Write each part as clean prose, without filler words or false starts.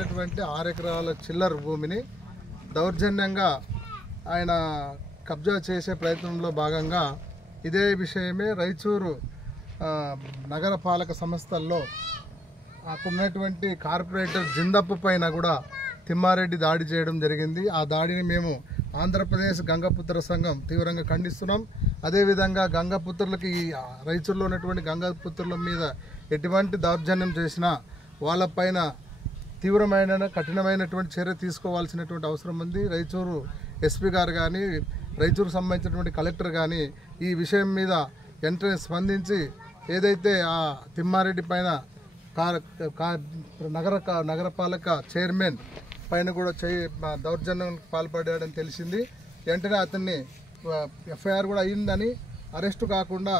చెందినటువంటి 6 ఎకరాల చిల్లర భూమిని దౌర్జన్యంగా ఆయన కబ్జా చేసే ప్రయత్నంలో భాగంగా ఇదే విషయమే రాయచూరు నగరపాలక సంస్థల్లో అక్కడున్నటువంటి కార్పొరేటర్ జిందప్ప పైన కూడా తిమ్మారెడ్డి దాడి చేయడం జరిగింది. ఆ దాడిని మేము ఆంధ్రప్రదేశ్ గంగపుత్ర సంఘం తీవ్రంగా ఖండిస్తున్నాం. అదేవిధంగా గంగపుత్రులకి రాయచూరులో ఉన్నటువంటి గంగపుత్రుల మీద ఎటువంటి దౌర్జన్యం చేసినా వాళ్ళపైన తీవ్రమైన కఠినమైనటువంటి చర్య తీసుకోవాల్సినటువంటి అవసరం ఉంది. రాయచూరు ఎస్పీ గారు కానీ రాయచూరుకు సంబంధించినటువంటి కలెక్టర్ కానీ ఈ విషయం మీద వెంటనే స్పందించి ఏదైతే ఆ తిమ్మారెడ్డి పైన నగరపాలక చైర్మన్ పైన కూడా దౌర్జన్యం పాల్పడాడని తెలిసింది. వెంటనే అతన్ని ఎఫ్ఐఆర్ కూడా అయ్యిందని, అరెస్టు కాకుండా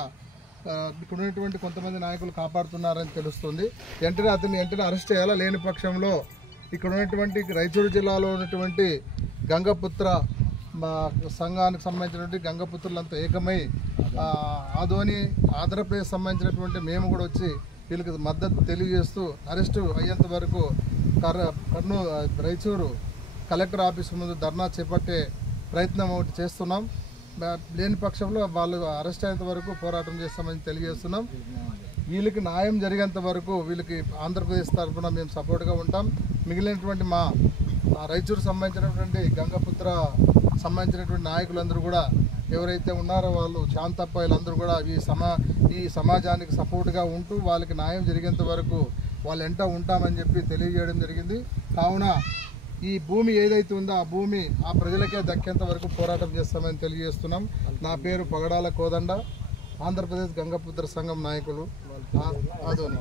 ఇక్కడ ఉన్నటువంటి కొంతమంది నాయకులు కాపాడుతున్నారని తెలుస్తుంది. వెంటనే అరెస్ట్ చేయాలా, లేని పక్షంలో ఇక్కడ ఉన్నటువంటి రాయచూరు జిల్లాలో ఉన్నటువంటి గంగపుత్ర సంఘానికి సంబంధించినటువంటి గంగపుత్రులంతా ఏకమై ఆంధ్రప్రదేశ్ సంబంధించినటువంటి మేము కూడా వచ్చి వీళ్ళకి మద్దతు తెలియజేస్తూ అరెస్టు అయ్యేంత వరకు రాయచూరు కలెక్టర్ ఆఫీస్ ముందు ధర్నా చేపట్టే ప్రయత్నం ఒకటి చేస్తున్నాం. లేని పక్షంలో వాళ్ళు అరెస్ట్ అయ్యేంత వరకు పోరాటం చేస్తామని తెలియజేస్తున్నాం. వీళ్ళకి న్యాయం జరిగేంత వరకు వీళ్ళకి ఆంధ్రప్రదేశ్ తరఫున మేము సపోర్ట్గా ఉంటాం. మిగిలినటువంటి మా రాయచూరు సంబంధించినటువంటి గంగపుత్ర సంబంధించినటువంటి నాయకులందరూ కూడా ఎవరైతే ఉన్నారో వాళ్ళు శాంతప్ప వీళ్ళందరూ కూడా ఈ సమాజానికి సపోర్ట్గా ఉంటూ వాళ్ళకి న్యాయం జరిగేంత వరకు వాళ్ళు ఎంట ఉంటామని చెప్పి తెలియజేయడం జరిగింది. కావున ఈ భూమి ఏదైతే ఉందో ఆ భూమి ఆ ప్రజలకే దక్కేంత వరకు పోరాటం చేస్తామని తెలియజేస్తున్నాం. నా పేరు పగడాల కోదండ, ఆంధ్రప్రదేశ్ గంగపుత్ర సంఘం నాయకులు ఆదోని.